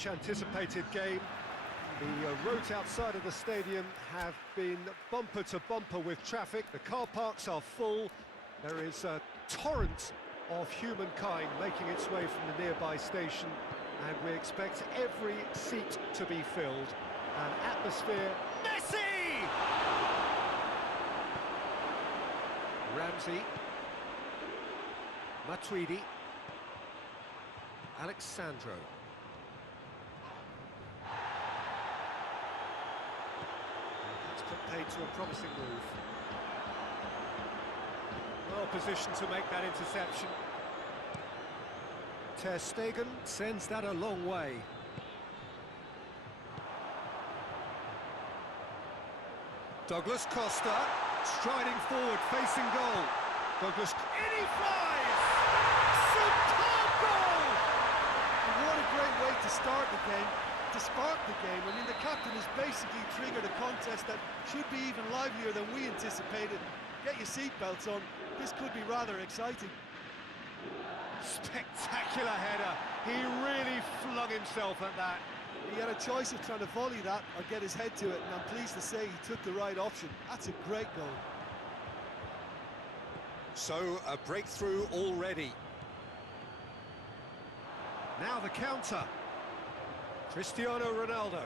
much anticipated game. The roads outside of the stadium have been bumper to bumper with traffic. The car parks are full. There is a torrent of humankind making its way from the nearby station, and we expect every seat to be filled. An atmosphere... Messi! Ramsey. Matuidi. Alexandro. That's put paid to a promising move. Well positioned to make that interception. Ter Stegen sends that a long way. Douglas Costa, striding forward, facing goal. Douglas, in he flies! Superb goal! And what a great way to start the game, to spark the game. I mean, the captain has basically triggered a contest that should be even livelier than we anticipated. Get your seatbelts on, this could be rather exciting. Spectacular header, he really flung himself at that. He had a choice of trying to volley that or get his head to it, and I'm pleased to say he took the right option. That's a great goal. So, a breakthrough already. Now the counter. Cristiano Ronaldo.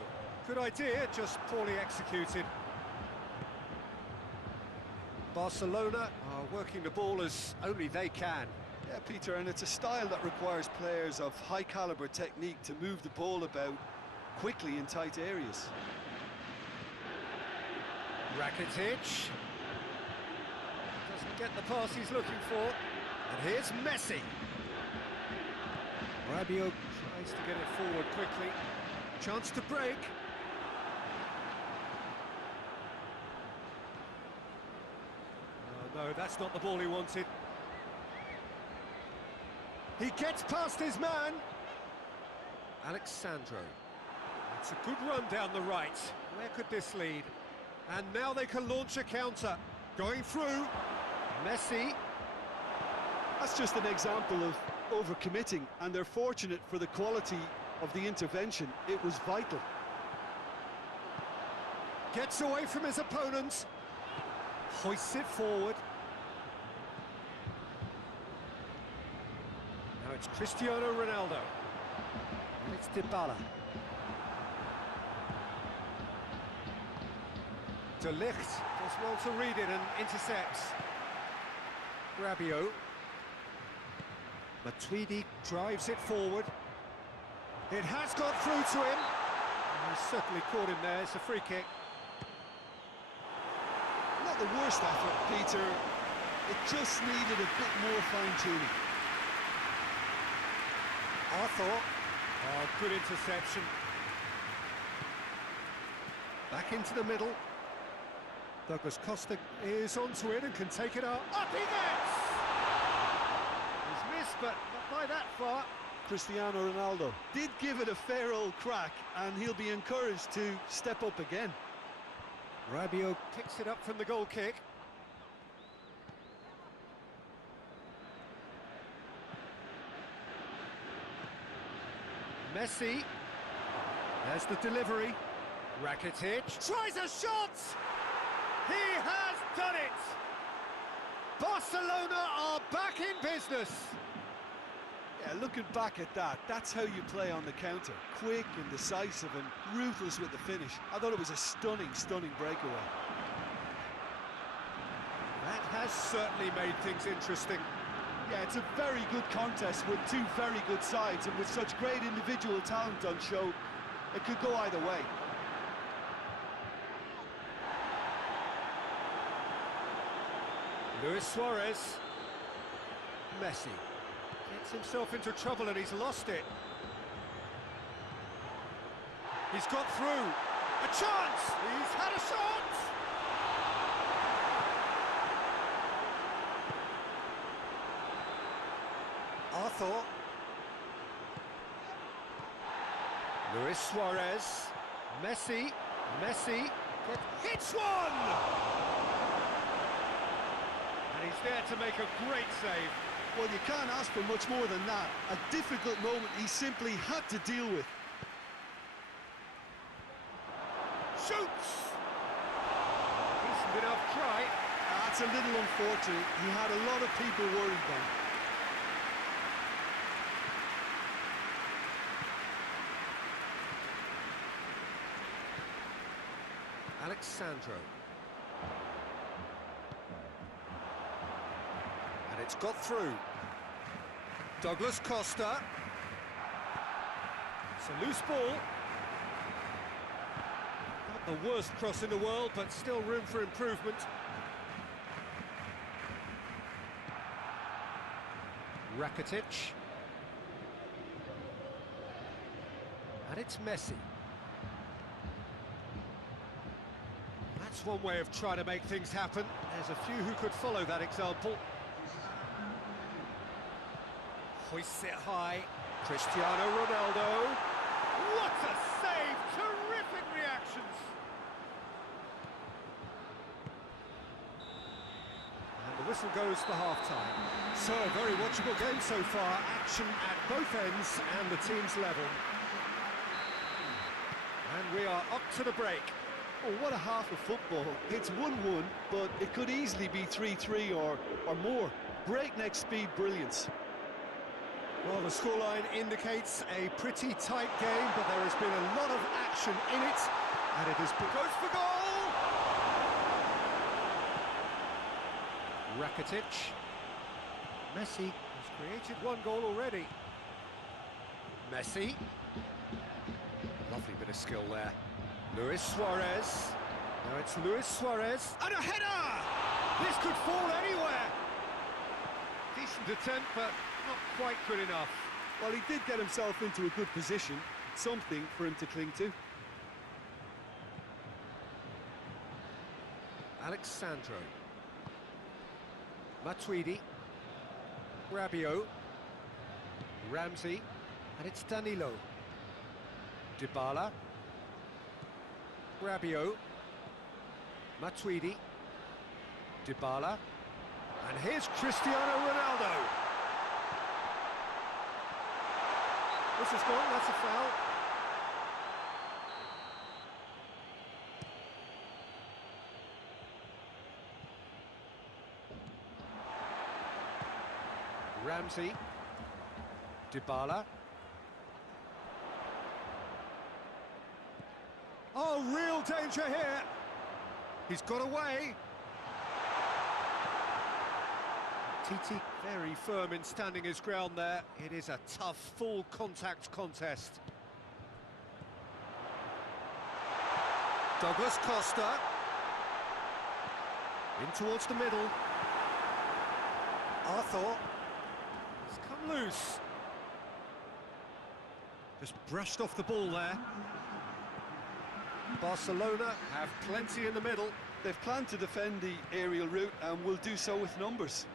Good idea, just poorly executed. Barcelona are working the ball as only they can. Yeah, Peter, and it's a style that requires players of high-caliber technique to move the ball about quickly in tight areas. Rakitic doesn't get the pass he's looking for, and here's Messi. Rabiot tries to get it forward quickly. Chance to break. Oh, no, that's not the ball he wanted. He gets past his man. Alexandro. It's a good run down the right. Where could this lead? And now they can launch a counter. Going through. Messi. That's just an example of overcommitting, and they're fortunate for the quality of the intervention. It was vital. Gets away from his opponents. Hoists it forward. Now it's Cristiano Ronaldo. And it's Dybala. De Ligt does well to read it and intercepts. Rabiot. Matuidi drives it forward. It has got through to him. And he's certainly caught him there. It's a free kick. Not the worst effort, Peter. It just needed a bit more fine-tuning. Arthur. Oh, good interception. Back into the middle. Douglas Costa is onto it and can take it up. Up he gets! He's missed, but not by that far. Cristiano Ronaldo did give it a fair old crack, and he'll be encouraged to step up again. Rabiot picks it up from the goal kick. Messi. There's the delivery. Rakitic tries a shot! He has done it! Barcelona are back in business! Yeah, looking back at that, that's how you play on the counter. Quick and decisive and ruthless with the finish. I thought it was a stunning, stunning breakaway. That has certainly made things interesting. Yeah, it's a very good contest with two very good sides, and with such great individual talent on show, it could go either way. Luis Suarez. Messi gets himself into trouble and he's lost it. He's got through. A chance! He's had a shot! Arthur. Luis Suarez. Messi. Messi hits one! And he's there to make a great save. Well, you can't ask for much more than that. A difficult moment he simply had to deal with. shoots! Decent enough try. That's a little unfortunate. He had a lot of people worried then. Alexandro. And it's got through. Douglas Costa. It's a loose ball. Not the worst cross in the world, but still room for improvement. Rakitic. And it's Messi. That's one way of trying to make things happen. There's a few who could follow that example. Hoists it high. Cristiano Ronaldo. What a save! Terrific reactions! And the whistle goes for half-time. So, a very watchable game so far. Action at both ends and the team's level. And we are up to the break. Oh, what a half of football. It's 1-1, but it could easily be 3-3 or more. Breakneck speed brilliance. Well, the scoreline indicates a pretty tight game, but there has been a lot of action in it, and it has been... Goes for goal! Rakitic. Messi has created one goal already. Messi. Lovely bit of skill there. Luis Suarez. Now it's Luis Suarez. And a header! This could fall anywhere. Decent attempt, but not quite good enough. Well, he did get himself into a good position. Something for him to cling to. Alexandro. Matuidi. Rabiot. Ramsey. And it's Danilo. Dybala. Rabiot. Matuidi. Dybala. And here's Cristiano Ronaldo. This is gone, that's a foul. Ramsey. Dybala. Oh, real danger here. He's got away. Titi very firm in standing his ground there. It is a tough, full contact contest. Douglas Costa. In towards the middle. Arthur. It's come loose. Just brushed off the ball there. Barcelona have plenty in the middle. They've planned to defend the aerial route and will do so with numbers.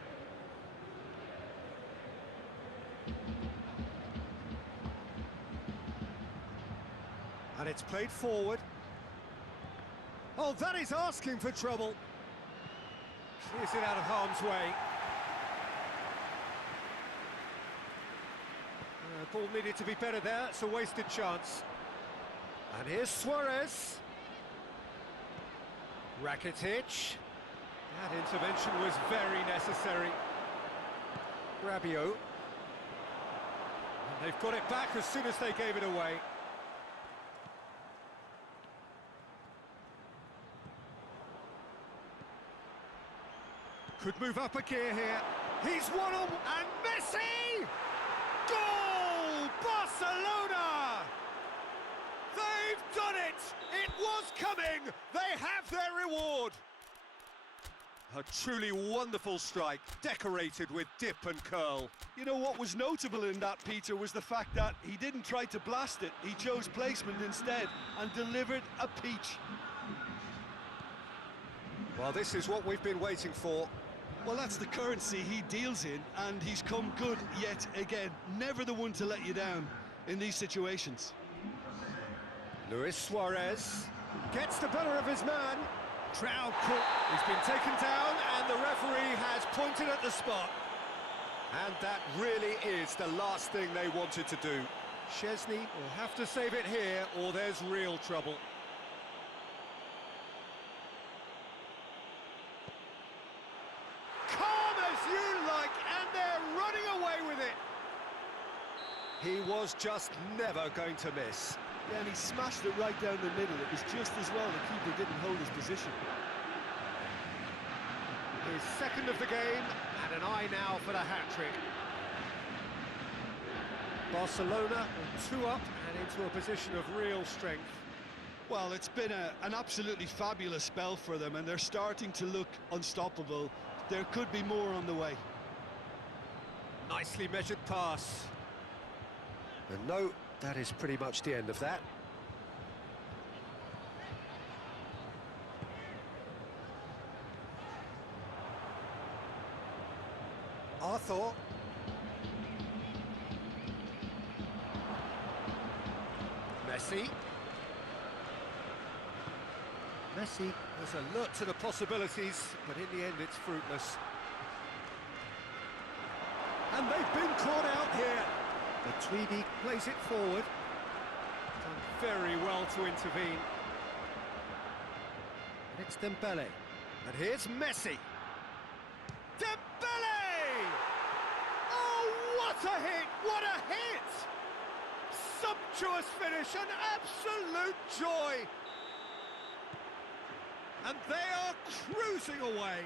And it's played forward. Oh, that is asking for trouble. Clears it out of harm's way. Ball needed to be better there. It's a wasted chance. And here's Suarez. Rakitic. That intervention was very necessary. Rabiot. And they've got it back as soon as they gave it away. Could move up a gear here. He's one on, and Messi! Goal! Barcelona! They've done it! It was coming! They have their reward! A truly wonderful strike, decorated with dip and curl. You know what was notable in that, Peter, was the fact that he didn't try to blast it. He chose placement instead and delivered a peach. Well, this is what we've been waiting for. Well, that's the currency he deals in, and he's come good yet again. Never the one to let you down in these situations. Luis Suarez gets the better of his man. Crowd caught. He's been taken down, and the referee has pointed at the spot. And that really is the last thing they wanted to do. Szczesny will have to save it here, or there's real trouble. He was just never going to miss. Yeah, and he smashed it right down the middle. It was just as well the keeper didn't hold his position. His second of the game, and an eye now for the hat-trick. Barcelona are 2 up and into a position of real strength. Well, it's been an absolutely fabulous spell for them, and they're starting to look unstoppable. There could be more on the way. Nicely measured pass. And no, that is pretty much the end of that. Arthur. Messi. Messi has alert to the possibilities, but in the end it's fruitless. And they've been caught out here. The Tweedy plays it forward. Done very well to intervene. And it's Dembele. And here's Messi. Dembele! Oh, what a hit! What a hit! Sumptuous finish, an absolute joy. And they are cruising away.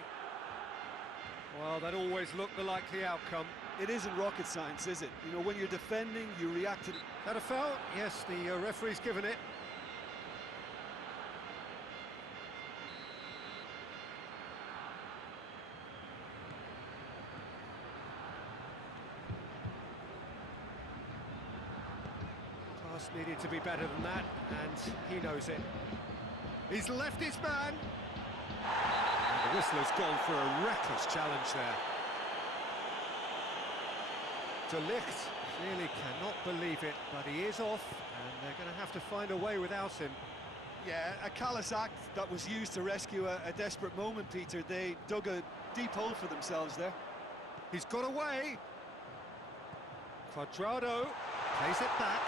Well, that always looked the likely outcome. It isn't rocket science, is it? You know, when you're defending, you react to... That a foul? Yes, the referee's given it. Pass needed to be better than that, and he knows it. He's left his man. And the whistler's gone for a reckless challenge there. De Ligt clearly cannot believe it, but he is off, and they're going to have to find a way without him. Yeah, a callous act that was used to rescue a desperate moment, Peter. They dug a deep hole for themselves there. He's got away. Cuadrado plays it back.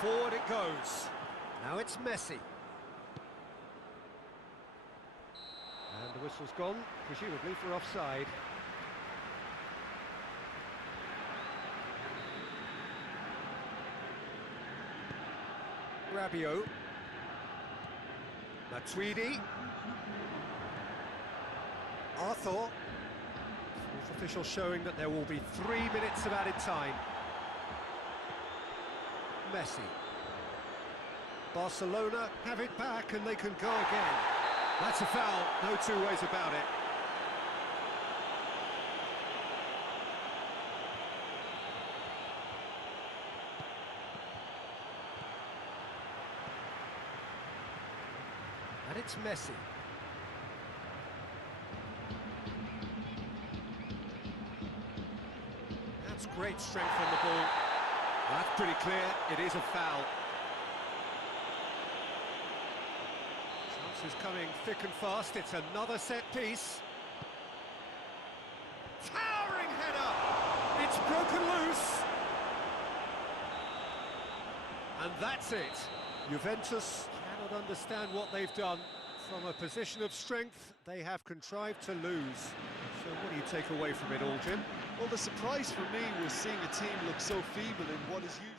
Forward it goes. Now it's Messi. And the whistle's gone, presumably for offside. Rabiot. Matuidi. Arthur. Fourth official showing that there will be 3 minutes of added time. Messi. Barcelona have it back and they can go again. That's a foul, no two ways about it. And it's Messi. That's great strength on the ball. That's pretty clear, it is a foul. Chances coming thick and fast, it's another set piece. Towering header! It's broken loose! And that's it. Juventus cannot understand what they've done. From a position of strength, they have contrived to lose. So what do you take away from it all, Jim? Well, the surprise for me was seeing a team look so feeble in what is usually...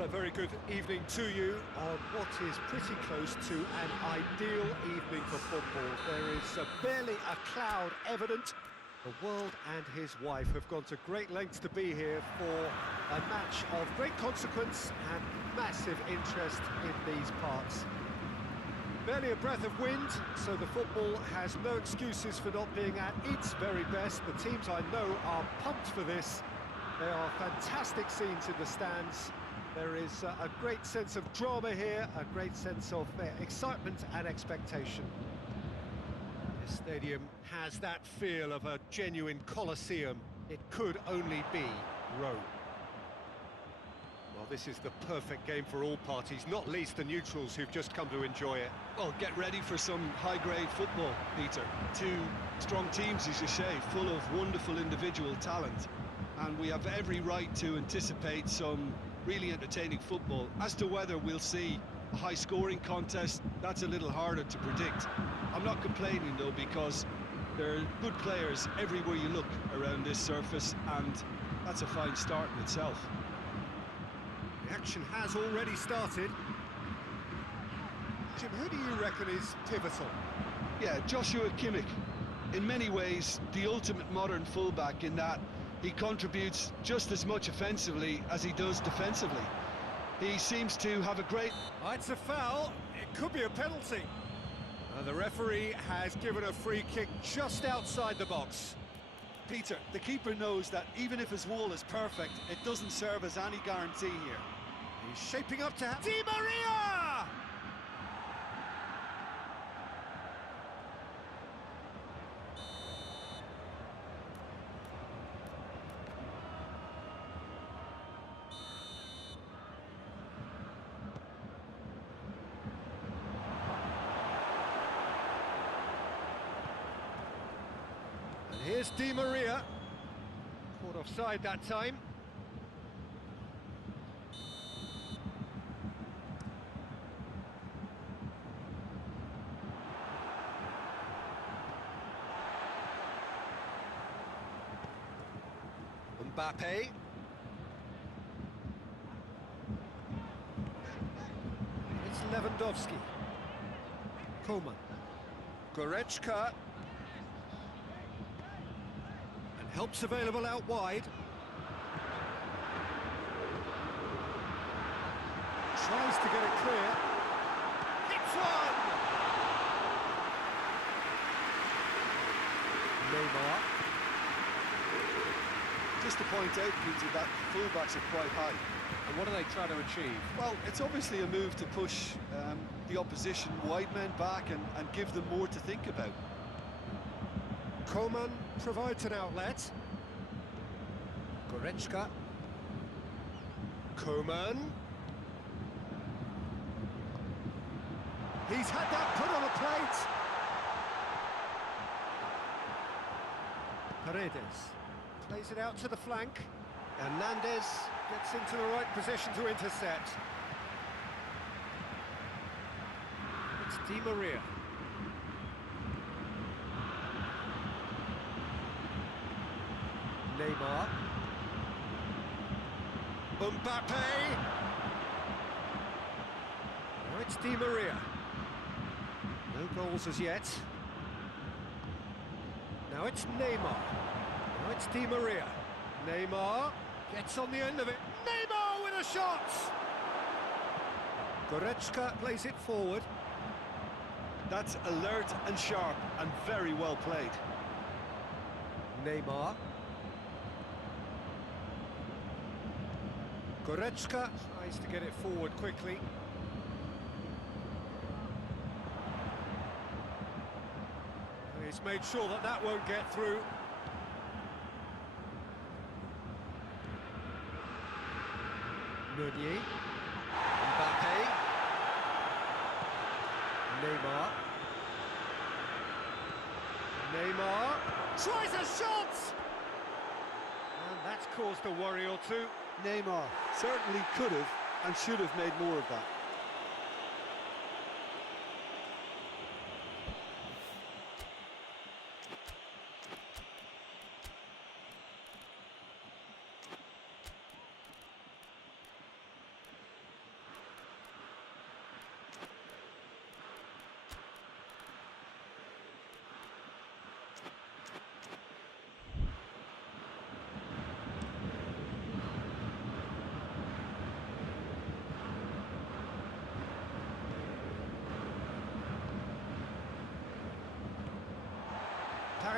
Well, a very good evening to you on what is pretty close to an ideal evening for football. There is barely a cloud evident. The world and his wife have gone to great lengths to be here for a match of great consequence and massive interest in these parts. Barely a breath of wind, so the football has no excuses for not being at its very best. The teams I know are pumped for this. There are fantastic scenes in the stands. There is a great sense of drama here, a great sense of excitement and expectation. This stadium has that feel of a genuine Colosseum. It could only be Rome. Well, this is the perfect game for all parties, not least the neutrals who've just come to enjoy it. Well, get ready for some high-grade football, Peter. Two strong teams, as you say, full of wonderful individual talent. And we have every right to anticipate some really entertaining football. As to whether we'll see a high-scoring contest, that's a little harder to predict. I'm not complaining, though, because there are good players everywhere you look around this surface, and that's a fine start in itself. The action has already started. Jim, who do you reckon is pivotal? Yeah, Joshua Kimmich. In many ways, the ultimate modern fullback in that he contributes just as much offensively as he does defensively. He seems to have a great... Oh, it's a foul. It could be a penalty. The referee has given a free kick just outside the box. Peter, the keeper knows that even if his wall is perfect, it doesn't serve as any guarantee here. He's shaping up to... Di Maria! And here's Di Maria. Caught offside that time. Mbappe. It's Lewandowski. Coman. Goretzka. And help's available out wide. Tries to get it clear. Hits one! Neymar. Just to point out, Peter, that fullbacks are quite high. And what are they trying to achieve? Well, it's obviously a move to push the opposition wide men back and give them more to think about. Coman provides an outlet. Goretzka. Coman. He's had that put on a plate. Paredes. Plays it out to the flank. Hernandez gets into the right position to intercept. It's Di Maria. Neymar. Mbappe. Now it's Di Maria. No goals as yet. Now it's Neymar. Now it's Di Maria. Neymar gets on the end of it. Neymar with a shot! Goretzka plays it forward. That's alert and sharp and very well played. Neymar. Goretzka tries to get it forward quickly. He's made sure that that won't get through. Meunier. Mbappe. Neymar. Neymar tries a shot! And that's caused a worry or two. Neymar certainly could have and should have made more of that.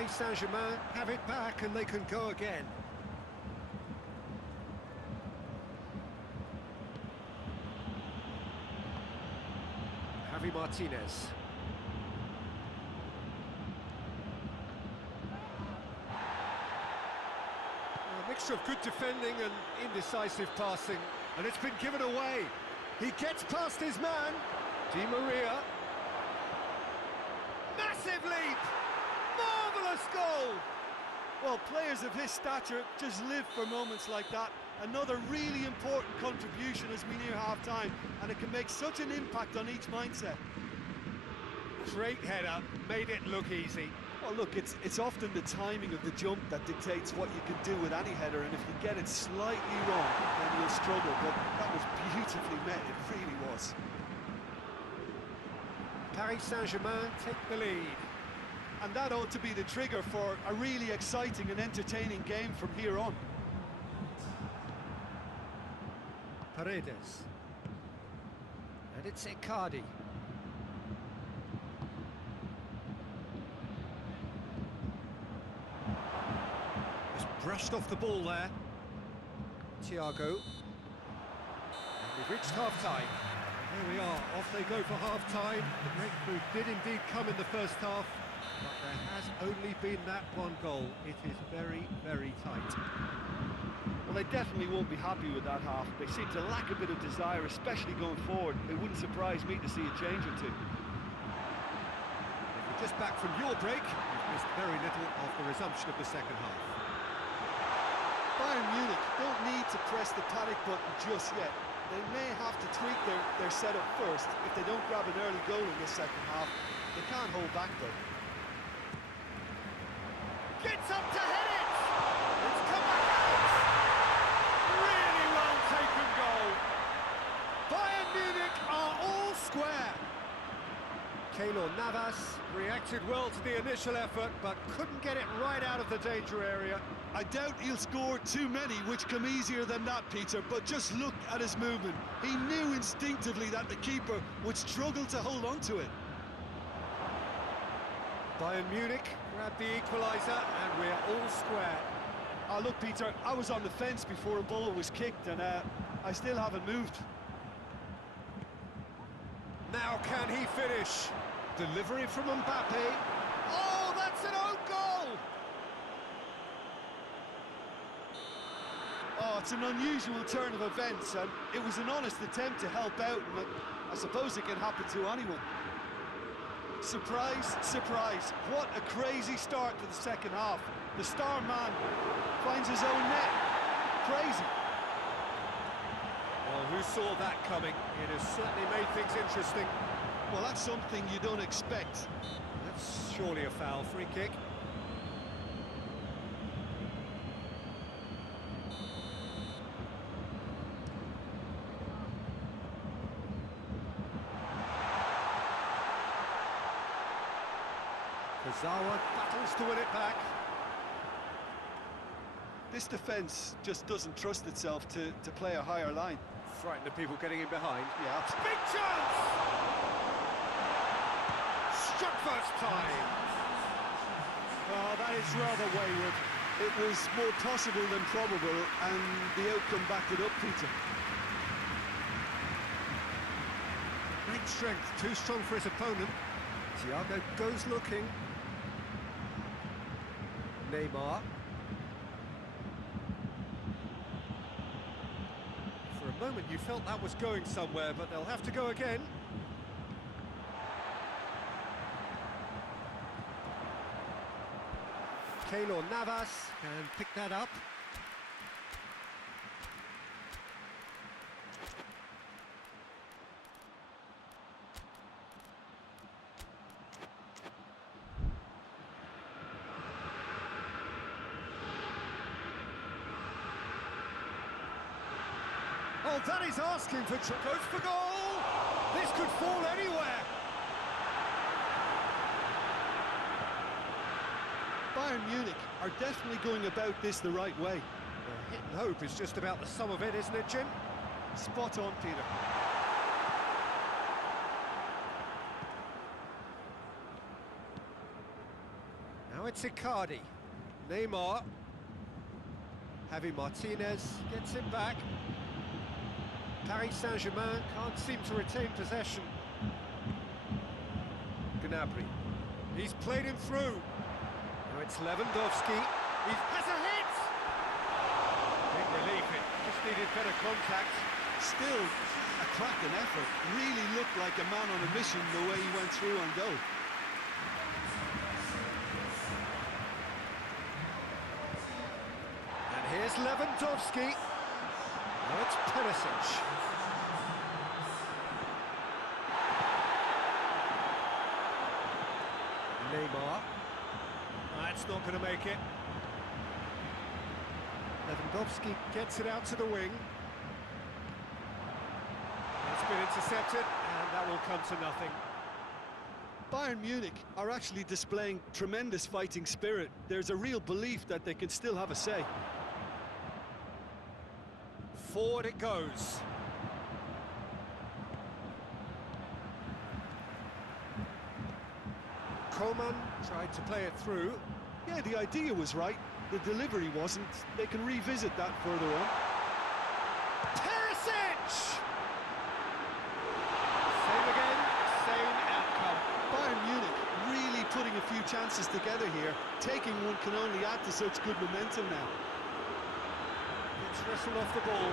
Paris Saint-Germain have it back and they can go again. Javi Martinez. A mixture of good defending and indecisive passing, and it's been given away. He gets past his man, Di Maria. Massive leap! Marvellous goal! Well, players of his stature just live for moments like that. Another really important contribution as we near half-time, and it can make such an impact on each mindset. Great header, made it look easy. Well, look, it's often the timing of the jump that dictates what you can do with any header, and if you get it slightly wrong, then you'll struggle, but that was beautifully met, it really was. Paris Saint-Germain take the lead. And that ought to be the trigger for a really exciting and entertaining game from here on. Paredes. And it's Icardi. Just brushed off the ball there. Thiago. And we've reached half-time. Here we are, off they go for half-time. The breakthrough did indeed come in the first half, but there has only been that one goal. It is very, very tight. Well, they definitely won't be happy with that half. They seem to lack a bit of desire, especially going forward. It wouldn't surprise me to see a change or two. If you're just back from your break, you've missed very little of the resumption of the second half. Bayern Munich don't need to press the panic button just yet. They may have to tweak their setup first. If they don't grab an early goal in this second half, they can't hold back though. Gets up to hit it! It's come out! Really well taken goal. Bayern Munich are all square. Keylor Navas reacted well to the initial effort, but couldn't get it right out of the danger area. I doubt he'll score too many, which come easier than that, Peter, but just look at his movement. He knew instinctively that the keeper would struggle to hold on to it. Bayern Munich grabbed the equaliser, and we're all square. Look, Peter, I was on the fence before a ball was kicked, and I still haven't moved. Now can he finish? Delivery from Mbappe. Oh, that's an own goal! Oh, it's an unusual turn of events, and it was an honest attempt to help out, and I suppose it can happen to anyone. Surprise, surprise, what a crazy start to the second half. The star man finds his own net. Crazy. Well, who saw that coming? It has certainly made things interesting. Well, that's something you don't expect. That's surely a foul. Free kick. Kazawa battles to win it back. This defence just doesn't trust itself to play a higher line. Frightened of people getting in behind. Yeah. Big chance! Struck first time. Oh, that is rather wayward. It was more possible than probable, and the outcome backed it up, Peter. Great strength, too strong for his opponent. Thiago goes looking. Neymar. For a moment you felt that was going somewhere, but they'll have to go again. Keylor Navas can pick that up. Oh, that is asking for... Goes for goal! This could fall anywhere! Bayern Munich are definitely going about this the right way. Well, hit and hope is just about the sum of it, isn't it, Jim? Spot on, Peter. Now it's Icardi. Neymar. Javi Martinez gets it back. Paris Saint-Germain can't seem to retain possession. Gnabry. He's played him through. Now it's Lewandowski. He has a hit! Big relief, it just needed better contact. Still a cracking effort. Really looked like a man on a mission the way he went through on goal. And here's Lewandowski. Now it's Perisic. Neymar. That's not going to make it. Lewandowski gets it out to the wing. It's been intercepted, and that will come to nothing. Bayern Munich are actually displaying tremendous fighting spirit. There's a real belief that they can still have a say. Forward it goes. Coman tried to play it through. Yeah, the idea was right. The delivery wasn't. They can revisit that further on. Perisic! Same again, same outcome. Bayern Munich really putting a few chances together here. Taking one can only add to such good momentum now. It's wrestled off the ball.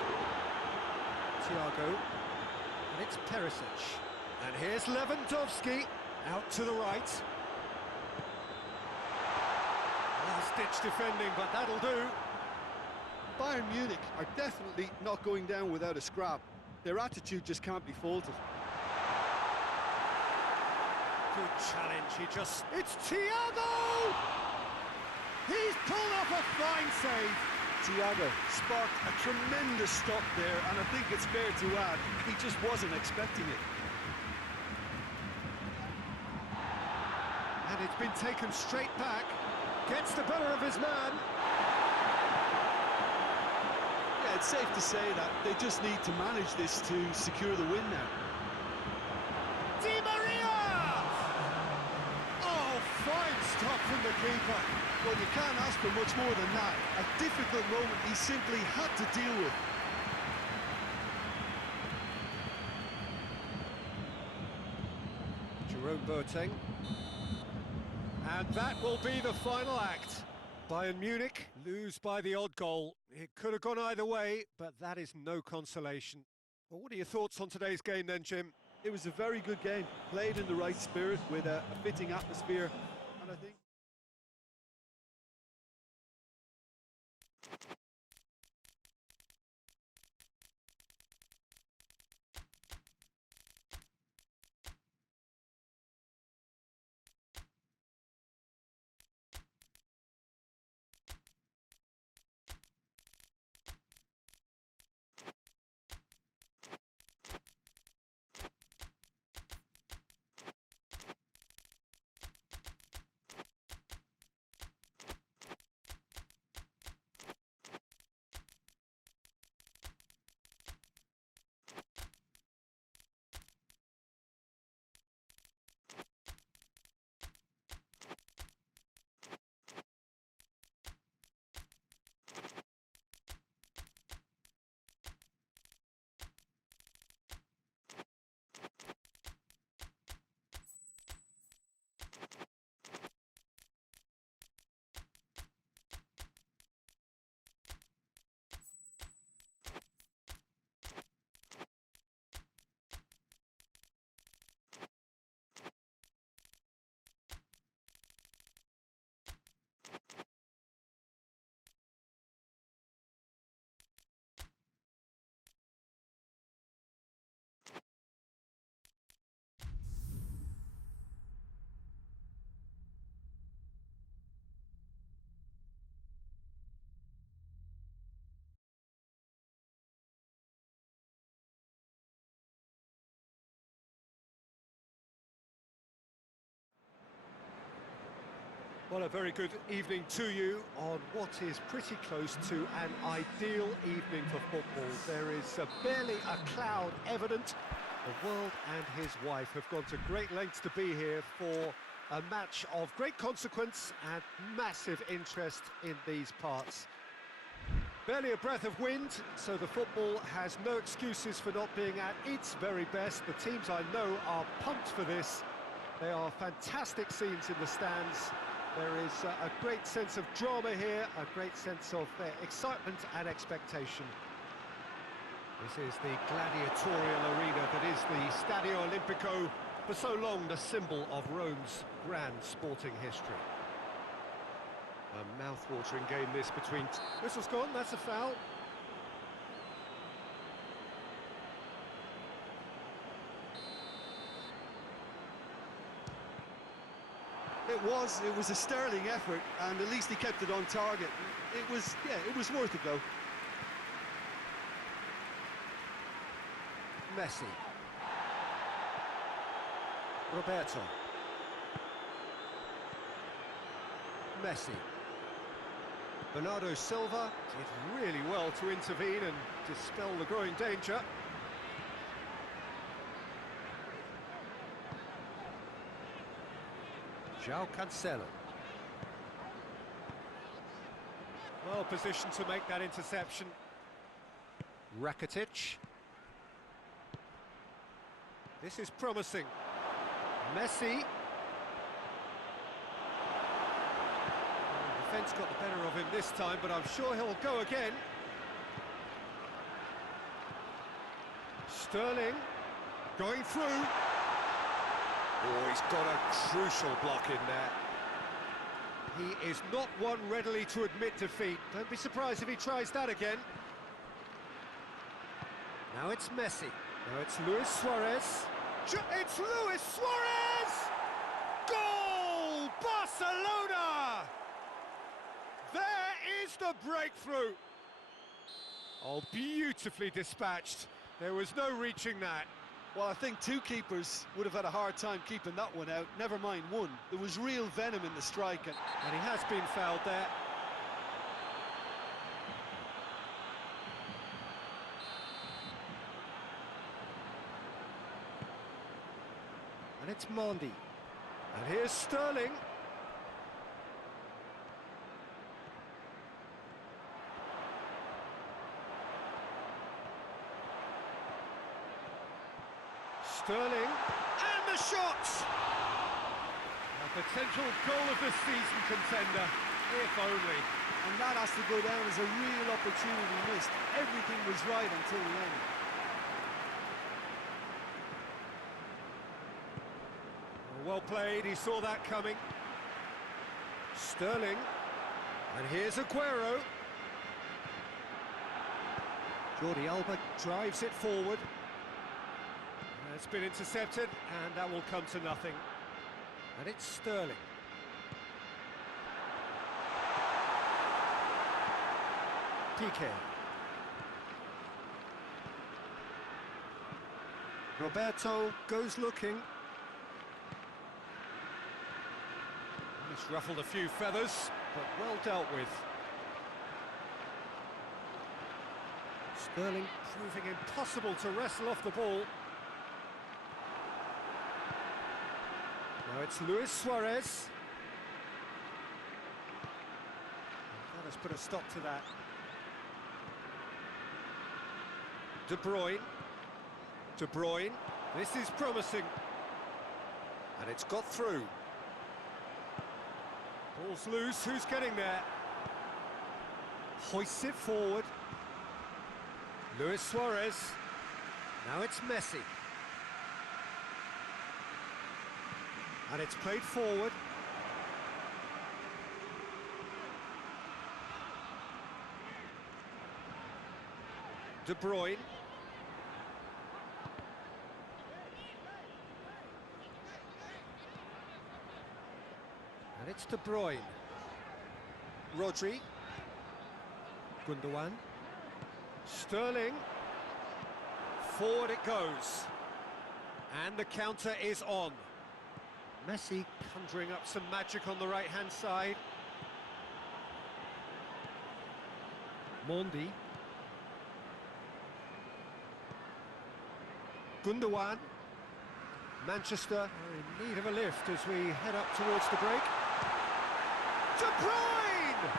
Thiago. And it's Perisic. And here's Lewandowski. Out to the right. Last-ditch defending, but that'll do. Bayern Munich are definitely not going down without a scrap. Their attitude just can't be faulted. Good challenge, It's Thiago! He's pulled off a fine save. Thiago sparked a tremendous stop there, and I think it's fair to add, he just wasn't expecting it. And it's been taken straight back. Gets the better of his man. Yeah, it's safe to say that they just need to manage this to secure the win now. Di Maria! Oh, fine stop from the keeper. Well, you can't ask for much more than that. A difficult moment he simply had to deal with. Jerome Boateng. And that will be the final act. Bayern Munich lose by the odd goal. It could have gone either way, but that is no consolation. Well, what are your thoughts on today's game then, Jim? It was a very good game, played in the right spirit with a fitting atmosphere, and I think... Well, a very good evening to you on what is pretty close to an ideal evening for football. There is barely a cloud evident. The world and his wife have gone to great lengths to be here for A match of great consequence and massive interest in these parts. Barely a breath of wind, so the football has no excuses for not being at its very best. The teams I know are pumped for this. There are fantastic scenes in the stands. There is a great sense of drama here, a great sense of excitement and expectation. This is the gladiatorial arena that is the Stadio Olimpico, for so long the symbol of Rome's grand sporting history. A mouth-watering game this between... Whistle's gone, that's a foul. It was a sterling effort, and at least he kept it on target. It was worth a go. Messi. Roberto. Messi. Bernardo Silva did really well to intervene and dispel the growing danger. João Cancelo. Well positioned to make that interception. Rakitic. This is promising. Messi. Defence got the better of him this time, but I'm sure he'll go again. Sterling going through. Oh, he's got a crucial block in there. He is not one readily to admit defeat. Don't be surprised if he tries that again. Now it's Messi. Now it's Luis Suarez. It's Luis Suarez! Goal! Barcelona! There is the breakthrough. Oh, beautifully dispatched. There was no reaching that. Well, I think two keepers would have had a hard time keeping that one out, never mind one. There was real venom in the strike. And he has been fouled there. And it's Mondi. And here's Sterling. Sterling, and the shot! A potential goal of the season contender, if only. And that has to go down as a real opportunity missed. Everything was right until the end. Well played, he saw that coming. Sterling, and here's Aguero. Jordi Alba drives it forward. It's been intercepted, and that will come to nothing. And it's Sterling. Piqué. Roberto goes looking. He's ruffled a few feathers, but well dealt with. Sterling proving impossible to wrestle off the ball. Now it's Luis Suarez. That has put a stop to that. De Bruyne. De Bruyne. This is promising. And it's got through. Ball's loose. Who's getting there? Hoists it forward. Luis Suarez. Now it's Messi. And it's played forward. De Bruyne. And it's De Bruyne. Rodri. Gundogan. Sterling. Forward it goes. And the counter is on. Messi conjuring up some magic on the right-hand side. Mondi. Gundogan. Manchester are in need of a lift as we head up towards the break. De Bruyne!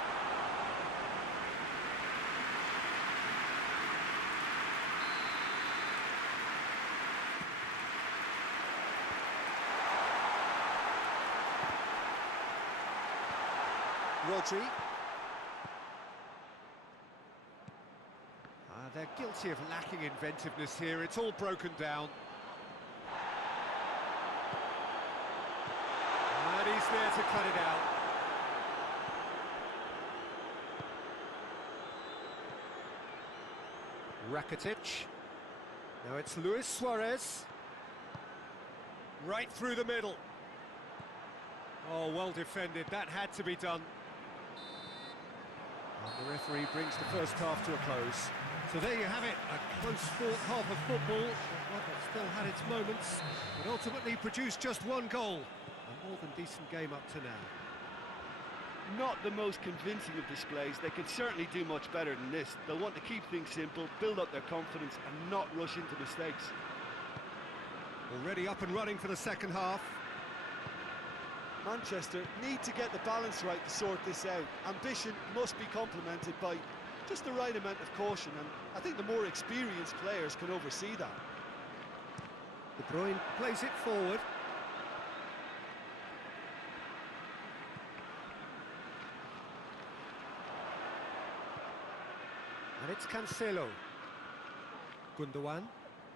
Rodri. They're guilty of lacking inventiveness here. It's all broken down. And he's there to cut it out. Rakitic. Now it's Luis Suarez. Right through the middle. Oh, well defended. That had to be done. And the referee brings the first half to a close. So there you have it, a close-fought half of football, that still had its moments, but ultimately produced just one goal. A more than decent game up to now. Not the most convincing of displays. They could certainly do much better than this. They'll want to keep things simple, build up their confidence and not rush into mistakes. Already up and running for the second half. Manchester need to get the balance right to sort this out. Ambition must be complemented by just the right amount of caution, and I think the more experienced players can oversee that. De Bruyne plays it forward. And it's Cancelo. Gundogan.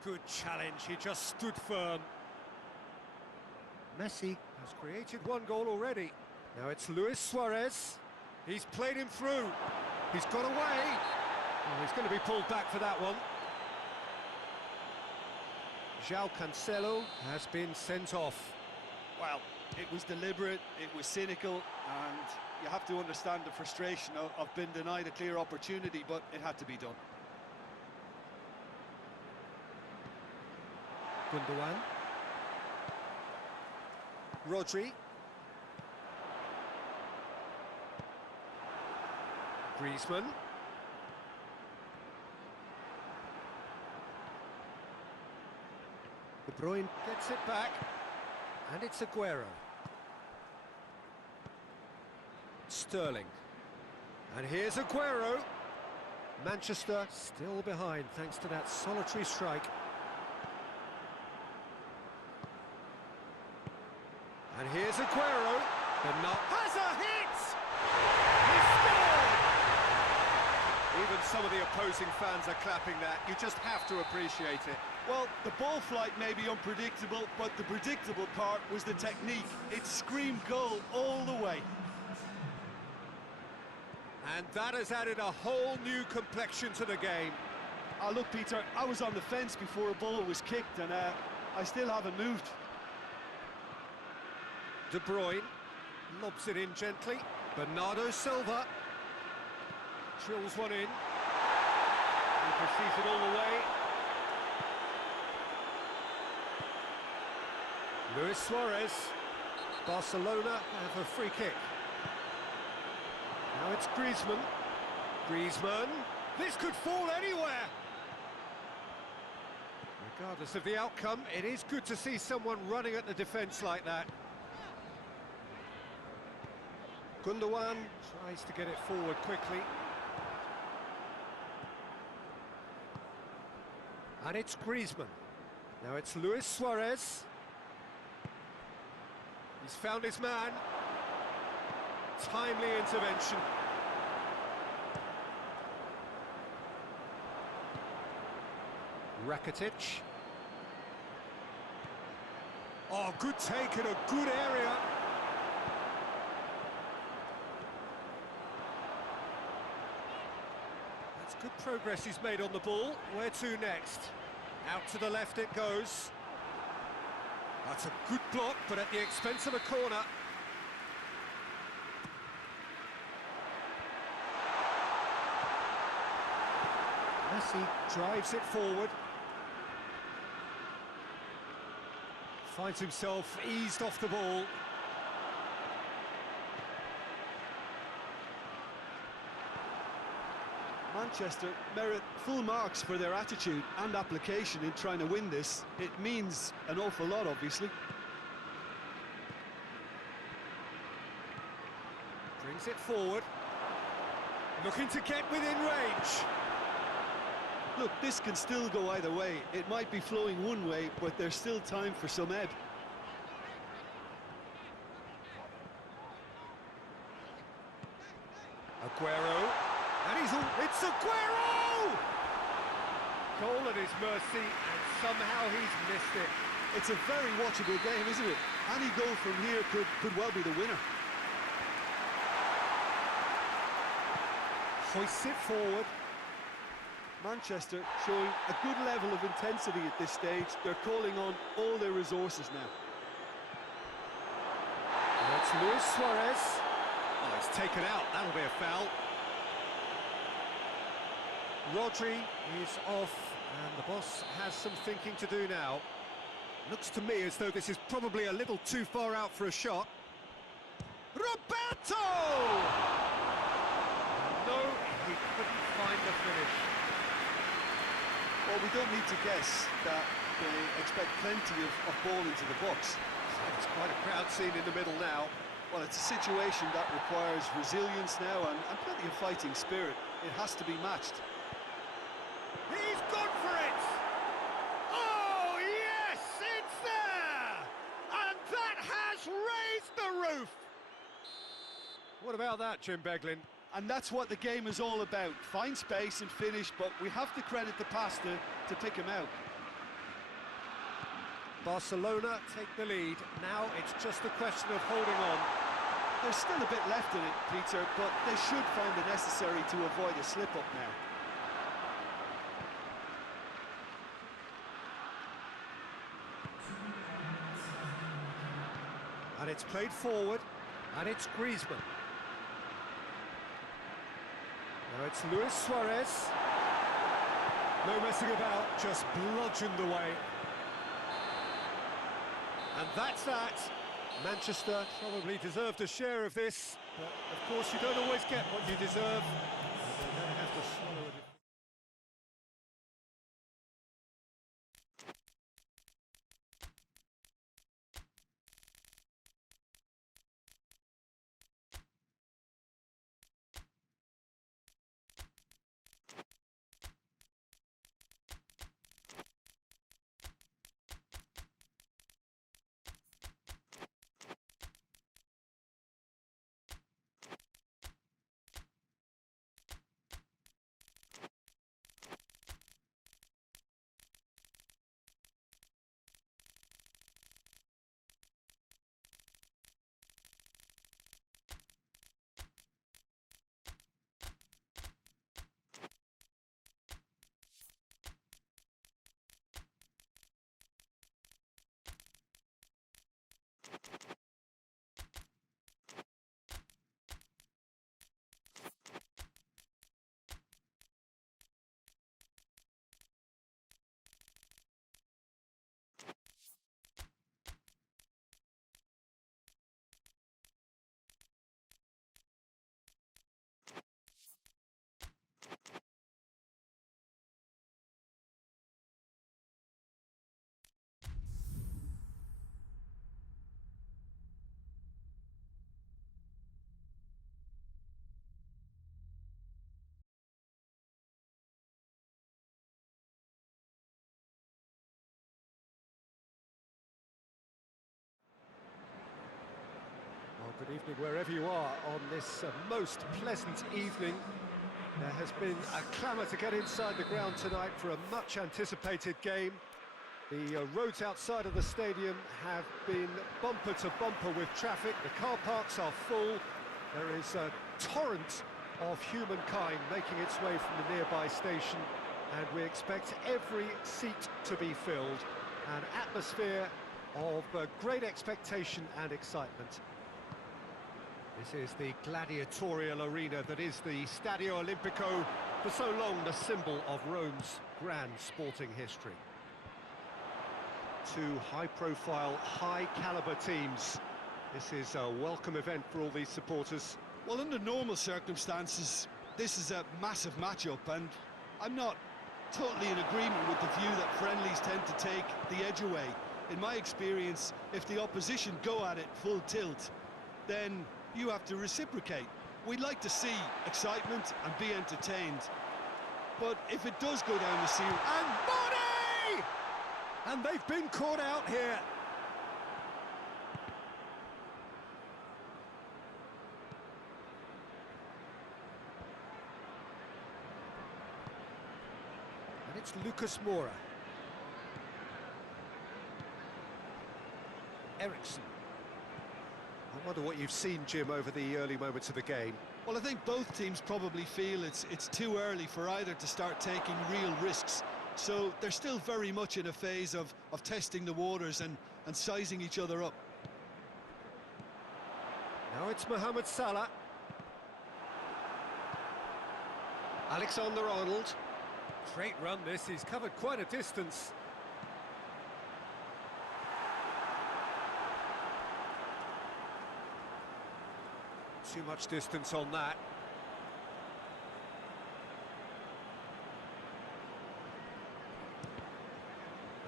Good challenge, he just stood firm. Messi has created one goal already. Now it's Luis Suarez. He's played him through. He's got away. Oh, he's going to be pulled back for that one. João Cancelo has been sent off. Well, it was deliberate, it was cynical, and you have to understand the frustration of being denied a clear opportunity, but it had to be done. Gundogan. Rodri. Griezmann. De Bruyne gets it back, and it's Aguero. Sterling. And here's Aguero. Manchester still behind thanks to that solitary strike. And here's Aguero. Bernat has a hit! He scored! Even some of the opposing fans are clapping that. You just have to appreciate it. Well, the ball flight may be unpredictable, but the predictable part was the technique. It screamed goal all the way. And that has added a whole new complexion to the game. Look, Peter, I was on the fence before a ball was kicked, and I still haven't moved. De Bruyne lobs it in gently. Bernardo Silva drills one in. He proceeds it all the way. Luis Suarez. Barcelona have a free kick. Now it's Griezmann. Griezmann. This could fall anywhere. Regardless of the outcome, it is good to see someone running at the defence like that. Gundogan tries to get it forward quickly. And it's Griezmann. Now it's Luis Suarez. He's found his man. Timely intervention. Rakitic. Oh, good take in a good area. That's good progress he's made on the ball. Where to next? Out to the left it goes. That's a good block, but at the expense of a corner. Messi drives it forward. Finds himself eased off the ball. Manchester. Merit full marks for their attitude and application in trying to win this. It means an awful lot, obviously. Brings it forward. Looking to get within range. Look, this can still go either way. It might be flowing one way, but there's still time for some ebb. Aguero. And it's Aguero! Goal at his mercy, and somehow he's missed it. It's a very watchable game, isn't it? Any goal from here could well be the winner. Hoists it forward. Manchester showing a good level of intensity at this stage. They're calling on all their resources now. It's Luis Suarez. Oh, it's taken out. That'll be a foul. Rodri is off, and the boss has some thinking to do now. Looks to me as though this is probably a little too far out for a shot. Roberto! No, he couldn't find the finish. Well, we don't need to guess that they expect plenty of ball into the box. It's quite a crowd scene in the middle now. Well, it's a situation that requires resilience now and plenty of fighting spirit. It has to be matched. He's gone for it! Oh, yes, it's there! And that has raised the roof! What about that, Jim Beglin? And that's what the game is all about. Find space and finish, but we have to credit the passer to pick him out. Barcelona take the lead. Now it's just a question of holding on. There's still a bit left in it, Peter, but they should find it necessary to avoid a slip-up now. And it's played forward, and it's Griezmann. Now it's Luis Suarez. No messing about, just bludgeoned away. And that's that. Manchester probably deserved a share of this, but of course you don't always get what you deserve. They're going to have to swallow it. Well, good evening wherever you are on this most pleasant evening. There has been a clamour to get inside the ground tonight for a much anticipated game. The roads outside of the stadium have been bumper to bumper with traffic. The car parks are full. There is a torrent of humankind making its way from the nearby station, and we expect every seat to be filled. An atmosphere of great expectation and excitement. This is the gladiatorial arena that is the Stadio Olimpico, for so long the symbol of Rome's grand sporting history. Two high-profile, high-caliber teams. This is a welcome event for all these supporters. Well, under normal circumstances, this is a massive matchup, and I'm not totally in agreement with the view that friendlies tend to take the edge away. In my experience, if the opposition go at it full tilt, then you have to reciprocate. We'd like to see excitement and be entertained, but if it does go down the series... And Body! And they've been caught out here. And it's Lucas Moura. Ericsson. I wonder what you've seen, Jim, over the early moments of the game. Well, I think both teams probably feel it's too early for either to start taking real risks. So they're still very much in a phase of testing the waters and sizing each other up. Now it's Mohamed Salah. Alexander-Arnold. Great run this, he's covered quite a distance. Too much distance on that.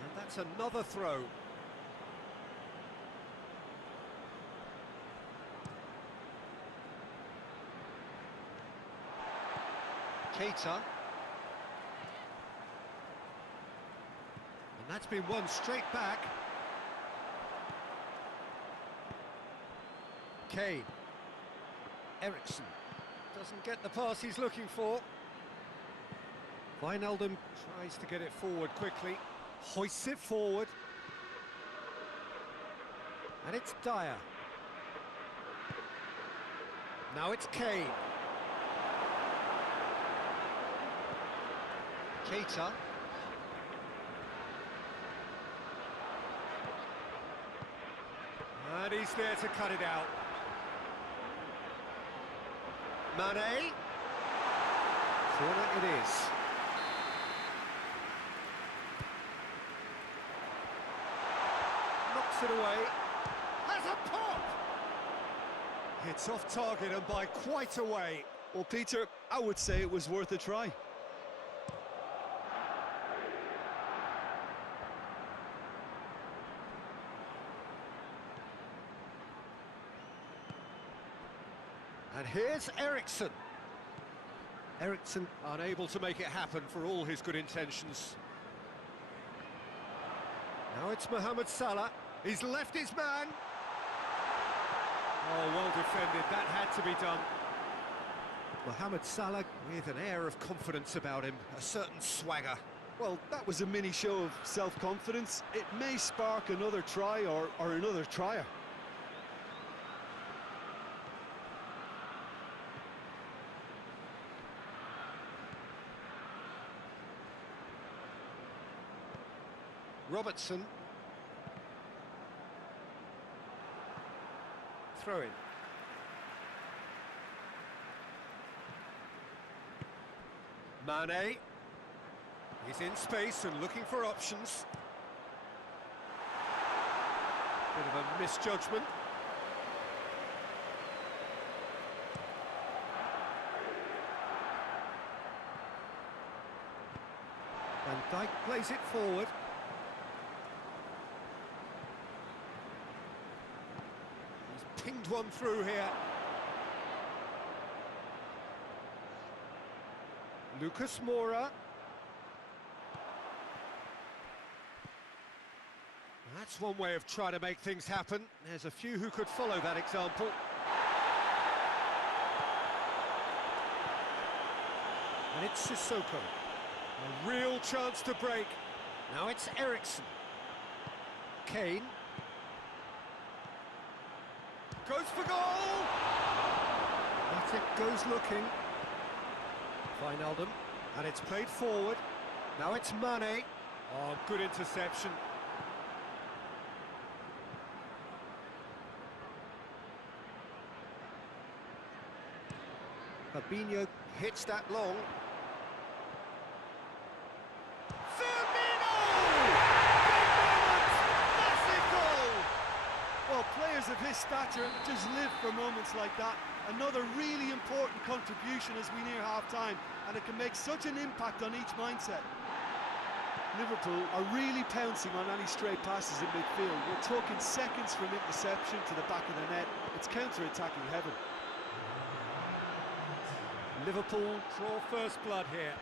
And that's another throw. Keita. And that's been won straight back. Kane. Ericsson doesn't get the pass he's looking for. Wijnaldum tries to get it forward quickly, hoists it forward. And it's Dyer. Now it's Kane. Keita. And he's there to cut it out. Mane. Corner it is. Knocks it away. Has a pop! It's off target and by quite a way. Well, Peter, I would say it was worth a try. And here's Ericsson. Ericsson unable to make it happen for all his good intentions. Now it's Mohamed Salah. He's left his man. Oh, well defended. That had to be done. Mohamed Salah with an air of confidence about him, a certain swagger. Well, that was a mini show of self-confidence. It may spark another try or another trier. Robertson. Throw in. Mane. He's in space and looking for options. Bit of a misjudgment. Van Dijk plays it forward. He's pinged one through here. Lucas Moura. That's one way of trying to make things happen. There's a few who could follow that example. And it's Sissoko. A real chance to break. Now it's Ericsson. Kane. Goes for goal! But it goes looking. Wijnaldum. And it's played forward. Now it's Mane. Oh, good interception. Fabinho hits that long. Massive goal! Well, players have of his stature just live for moments like that. Another really important contribution as we near half-time, and it can make such an impact on each mindset. Liverpool are really pouncing on any stray passes in midfield. We're talking seconds from interception to the back of the net. It's counter-attacking heaven. Liverpool draw first blood here.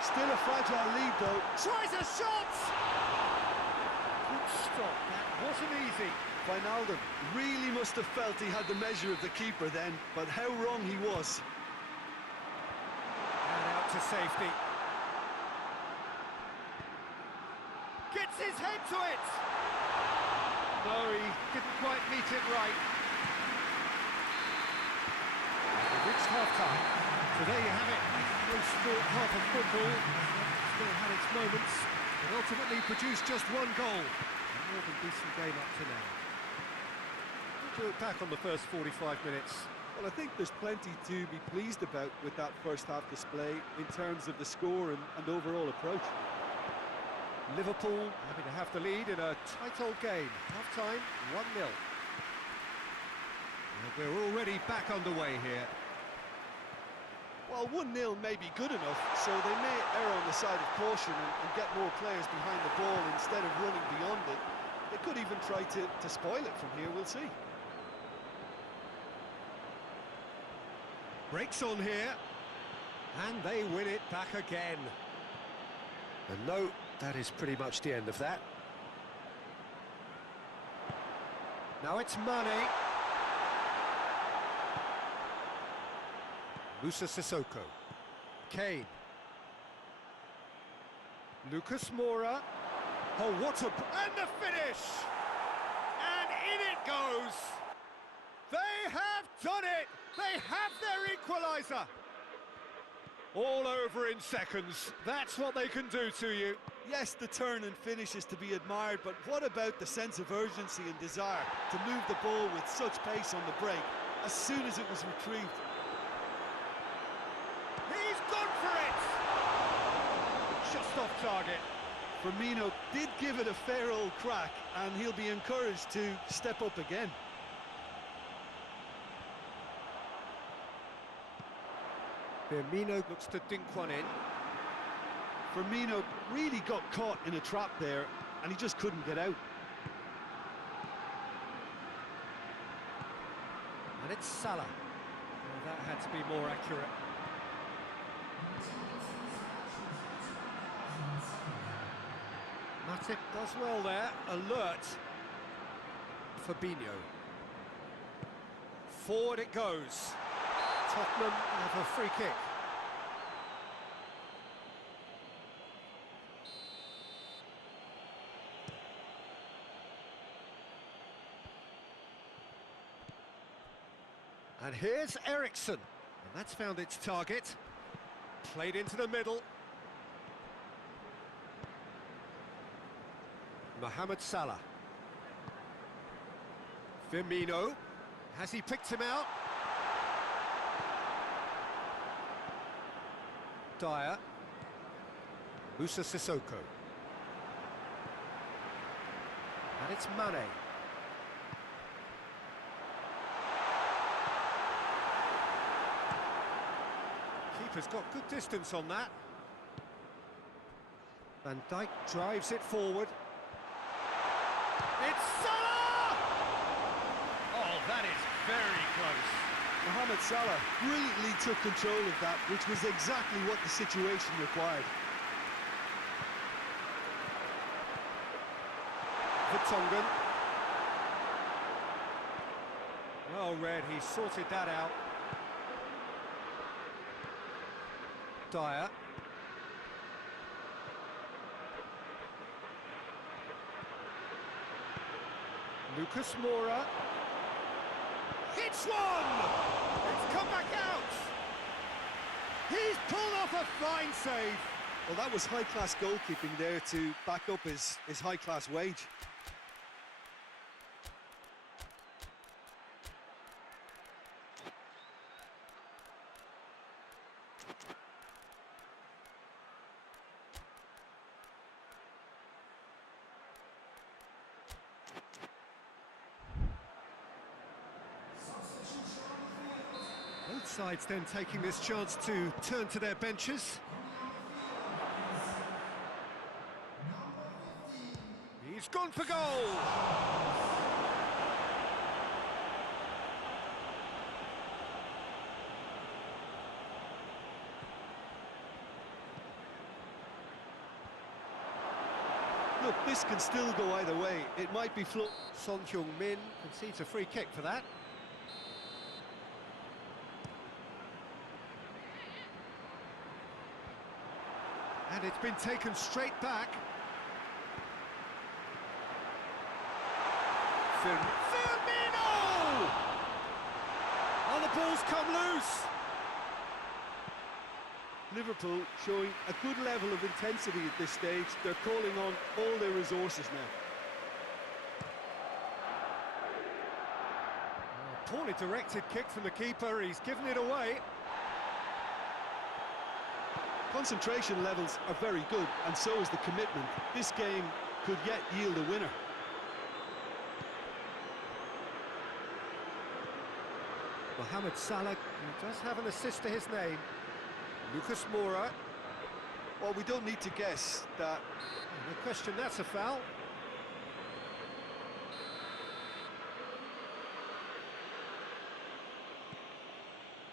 Still a fragile lead though. Tries a shot! Good stop, that wasn't easy. Wijnaldum really must have felt he had the measure of the keeper then, but how wrong he was. And out to safety. Gets his head to it! No, he didn't quite meet it right. We've reached half-time. So there you have it. A close-fought half of football. Still had its moments, but ultimately produced just one goal. A more than decent game up to now. We'll look back on the first 45 minutes. Well, I think there's plenty to be pleased about with that first half display in terms of the score and overall approach. Liverpool having to have the lead in a tight old game. Half-time, 1-0. And we're already back underway here. Well, 1-0 may be good enough, so they may err on the side of caution and get more players behind the ball instead of running beyond it. They could even try to spoil it from here, we'll see. Breaks on here, and they win it back again. And no, that is pretty much the end of that. Now it's Mane. Musa Sissoko. Kane. Lucas Moura. Oh, what a... And the finish! And in it goes! They have done it! They have their equaliser! All over in seconds. That's what they can do to you. Yes, the turn and finish is to be admired, but what about the sense of urgency and desire to move the ball with such pace on the break as soon as it was retrieved? He's gone for it! Just off target. Firmino did give it a fair old crack, and he'll be encouraged to step up again. Firmino looks to dink one in. Firmino really got caught in a trap there, and he just couldn't get out. And it's Salah. Well, that had to be more accurate. Matip does well there, alert. Fabinho. Forward it goes. Tottenham have a free kick. And here's Eriksen, and that's found its target. Played into the middle. Mohamed Salah. Firmino. Has he picked him out? Dyer. Musa Sissoko. And it's Mane. Keeper's got good distance on that. Van Dijk drives it forward. It's Salah! Oh, that is very close. Mohamed Salah brilliantly took control of that, which was exactly what the situation required. Vertonghen. Well read, he sorted that out. Dyer. Lucas Moura. Hits one! It's come back out! He's pulled off a fine save. Well, that was high-class goalkeeping there to back up his high-class wage. sides then taking this chance to turn to their benches. He's gone for goal! Look, this can still go either way. It might be Son Heung-min concedes a free kick for that. And it's been taken straight back. Firmino! Oh, the ball's come loose. Liverpool showing a good level of intensity at this stage. They're calling on all their resources now. Oh, poorly directed kick from the keeper, he's given it away. Concentration levels are very good, and so is the commitment. This game could yet yield a winner. Mohamed Salah, who does have an assist to his name. Lucas Moura. Well, we don't need to guess that. No question, that's a foul.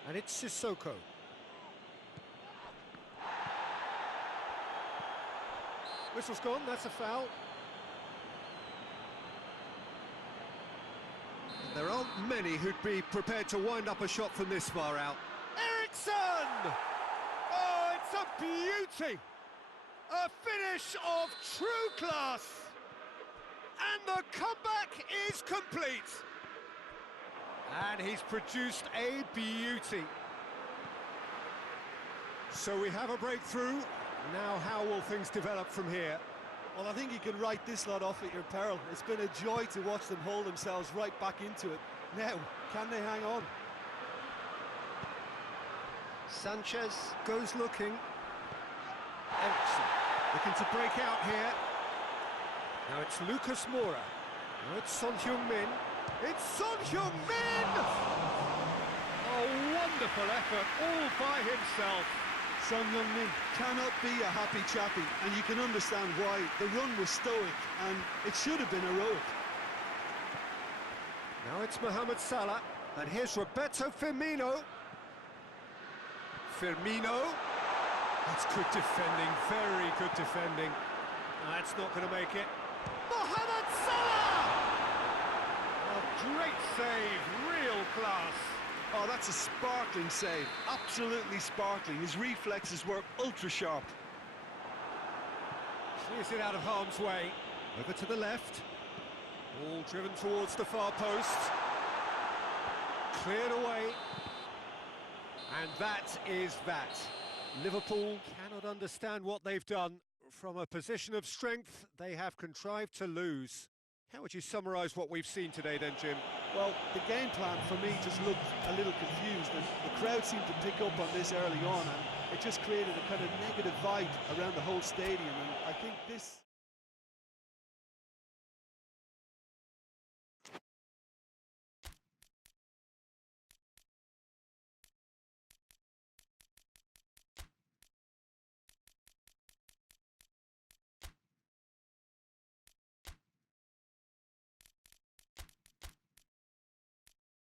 And it's Sissoko. Whistle's gone, that's a foul. And there aren't many who'd be prepared to wind up a shot from this far out. Eriksson! Oh, it's a beauty! A finish of true class! And the comeback is complete! And he's produced a beauty. So we have a breakthrough. Now how will things develop from here? Well, I think you can write this lot off at your peril. It's been a joy to watch them hold themselves right back into it. Now, can they hang on? Sanchez goes looking. Eriksson looking to break out here. Now it's Lucas Moura. Now it's Son Heung-min. It's Son Heung-min! A wonderful effort all by himself. Son Heung-min cannot be a happy chappy, and you can understand why. The run was stoic, and it should have been heroic. Now it's Mohamed Salah, and here's Roberto Firmino. Firmino. That's good defending, very good defending. That's not going to make it. Mohamed Salah! A great save, real class. Oh, that's a sparkling save, absolutely sparkling. His reflexes were ultra-sharp. Clears it out of harm's way. Over to the left. Ball driven towards the far post. Cleared away. And that is that. Liverpool cannot understand what they've done. From a position of strength, they have contrived to lose. How would you summarise what we've seen today then, Jim? Well, the game plan for me just looked a little confused, and the crowd seemed to pick up on this early on, and it just created a kind of negative vibe around the whole stadium, and I think this